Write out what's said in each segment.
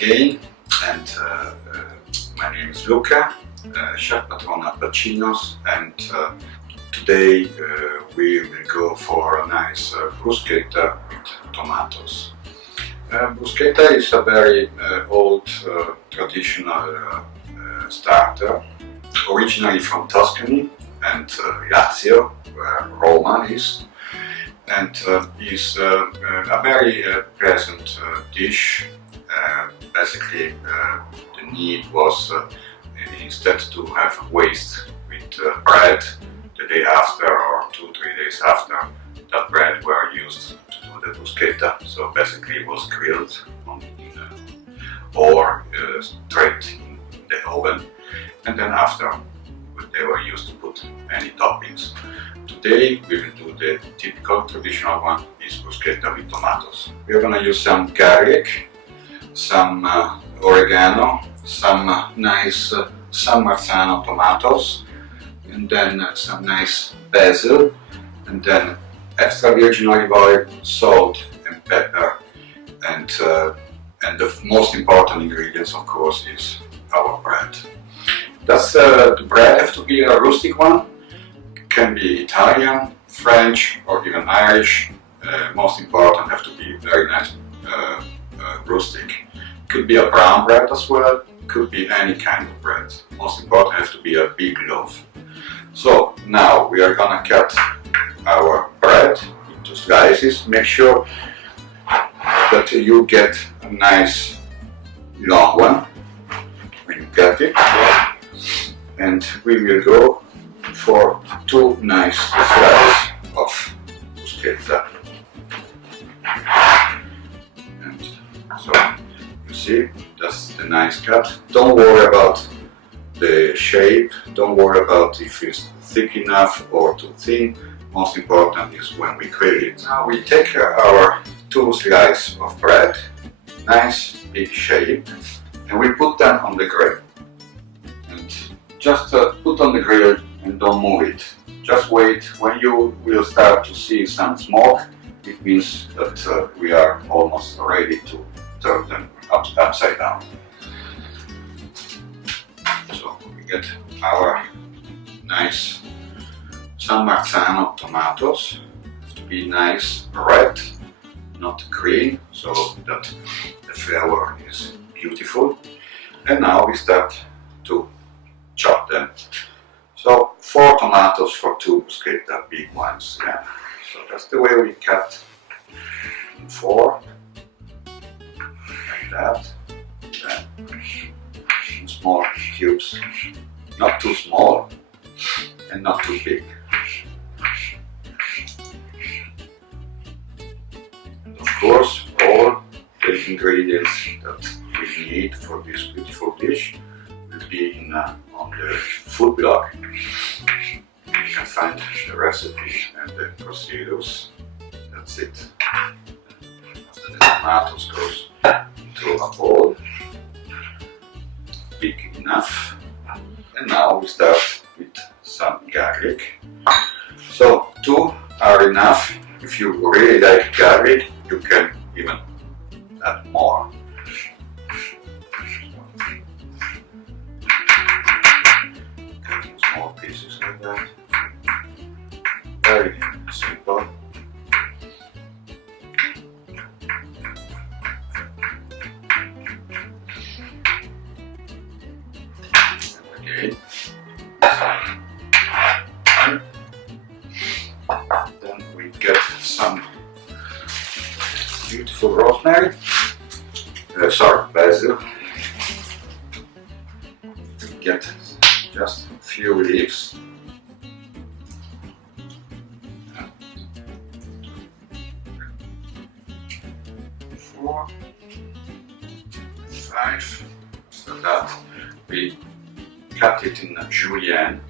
again, and my name is Luca, chef patron at Bacino's, and today we will go for a nice bruschetta with tomatoes. Bruschetta is a very old traditional starter, originally from Tuscany and Lazio, where Roma is, and is a very pleasant dish. Basically, the need was instead to have waste with bread the day after or 2-3 days after that bread were used to do the bruschetta. So basically it was grilled or straight in the oven, and then after they were used to put any toppings. Today we will do the typical traditional one, is bruschetta with tomatoes. We are going to use some garlic, some oregano, some nice San Marzano tomatoes, and then some nice basil, and then extra virgin olive oil, salt and pepper, and the most important ingredients, of course, is our bread. The bread has to be a rustic one. It can be Italian, French, or even Irish. Most important, have to be very nice rustic. Could be a brown bread as well. Could be any kind of bread. Most important, has to be a big loaf. So now we are gonna cut our bread into slices. Make sure that you get a nice long one when you cut it. And we will go for 2 nice slices of bruschetta. And so you see, that's the nice cut. Don't worry about the shape, don't worry about if it's thick enough or too thin. Most important is when we grill it. Now we take our 2 slices of bread, nice big shape, and we put them on the grill. And just put on the grill and don't move it. Just wait. When you will start to see some smoke, it means that we are almost ready to turn them upside down. So we get our nice San Marzano tomatoes. Have to be nice red, not green, so that the flavor is beautiful. And now we start to chop them. So 4 tomatoes for 2 bruschetta, big ones. Yeah. So that's the way we cut in 4, like that. Then in small cubes, not too small and not too big. And of course, all the ingredients that we need for this beautiful dish will be on the food blog. You can find the recipe and the procedures. That's it. After the tomatoes goes into a bowl, big enough. And now we start with some garlic. So 2 are enough. If you really like garlic, you can even add more. Cutting small pieces like that. Very simple. Again. Then we get some beautiful rosemary. Basil. Get just a few leaves. 4, 5. So that we cut it in a julienne,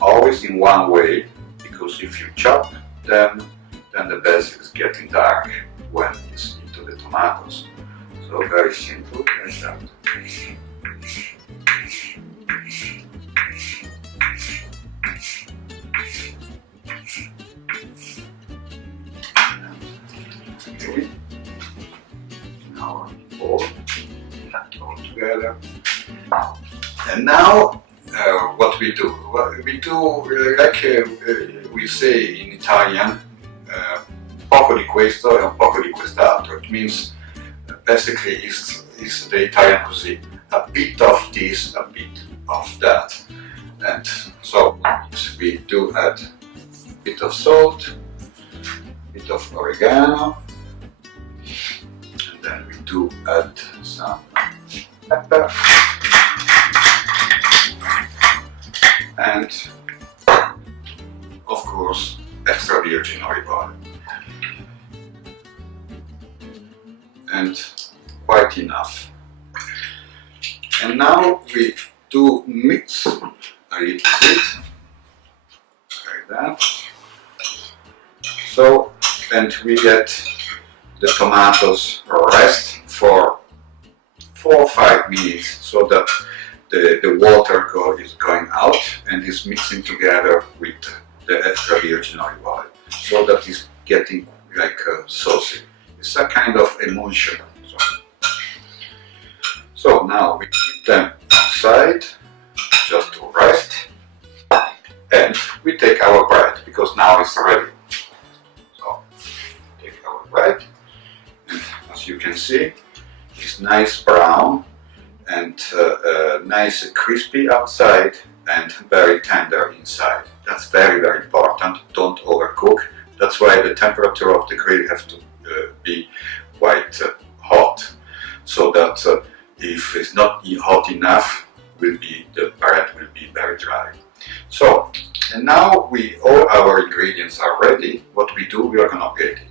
always in one way, because if you chop them, then the basil is getting dark when it's into the tomatoes. So very simple like that. Okay. Now bowl together. And now what we do? We do like we say in Italian, poco di questo e un poco di quest'altro. It means basically is the Italian cuisine. A bit of this, a bit of that. And so we do add a bit of salt, a bit of oregano, and then we do add some pepper, and of course extra virgin olive oil. And quite enough. And now we do mix a little bit, like that. So, and we let the tomatoes rest for 4 or 5 minutes, so that the water is going out and is mixing together with the extra virgin olive oil, so that it's getting like saucy. It's a kind of emulsion. So now we keep them aside just to rest, and we take our bread because now it's ready. So take our bread, and as you can see, it's nice brown and nice crispy outside and very tender inside. That's very, very important. Don't overcook. That's why the temperature of the grill has to be quite hot, so that if it's not hot enough, the bread will be very dry. So, and now all our ingredients are ready. What we do, we are gonna grate it.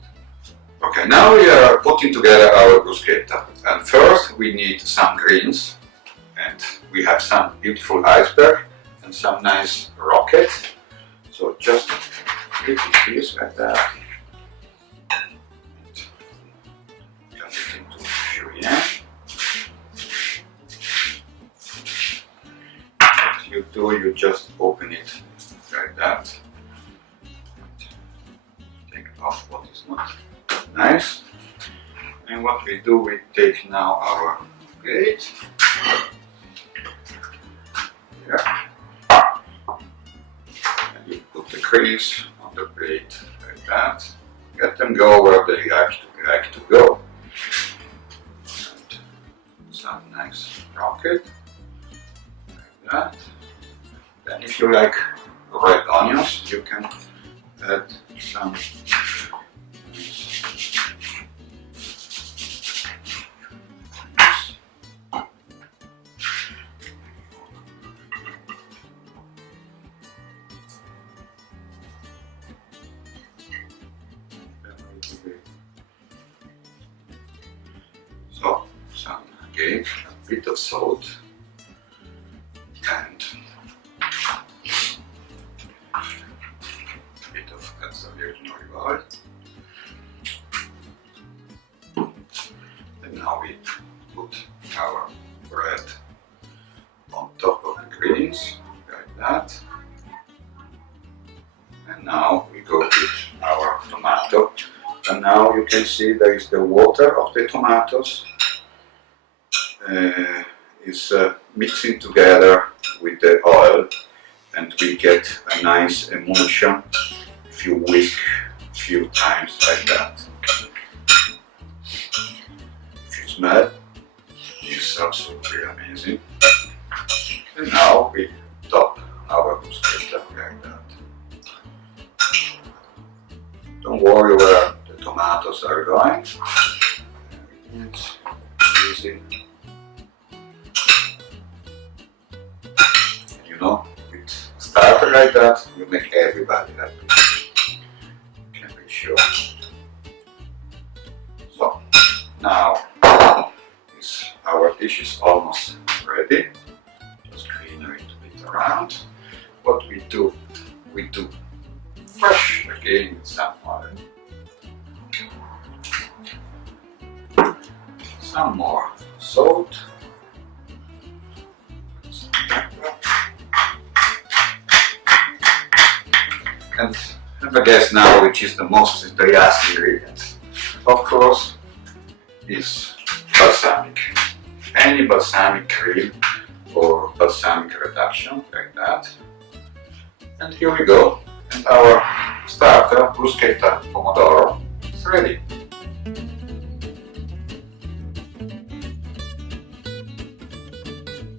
Okay, now we are putting together our bruschetta. And first we need some greens, and we have some beautiful iceberg and some nice rockets. So just little piece like that. And cut it into julienne. You just open it like that. Take off what is not nice. And what we do, we take now our plate. Yeah. And you put the greens on the plate like that. Let them go where they like to go. And some nice rocket like that. Then if you like red onions, you can add some so some again a bit of salt and virgin olive oil. And now we put our bread on top of the greens, like that. And now we go with our tomato. And now you can see there is the water of the tomatoes is mixing together with the oil, and we get a nice emulsion. If you whisk a few times like that. If you smell, it's absolutely amazing. And now we top our bruschetta like that. Don't worry where the tomatoes are going. It's easy. You know, with a starter like that, you make everybody happy. Sure. So now our dish is almost ready. Just clean it a bit around. What we do fresh again with some oil. Some more salt. Some pepper. And have a guess now which is the last ingredient. Of course, is balsamic. any balsamic cream or balsamic reduction, like that. And here we go. And our starter, bruschetta pomodoro, is ready.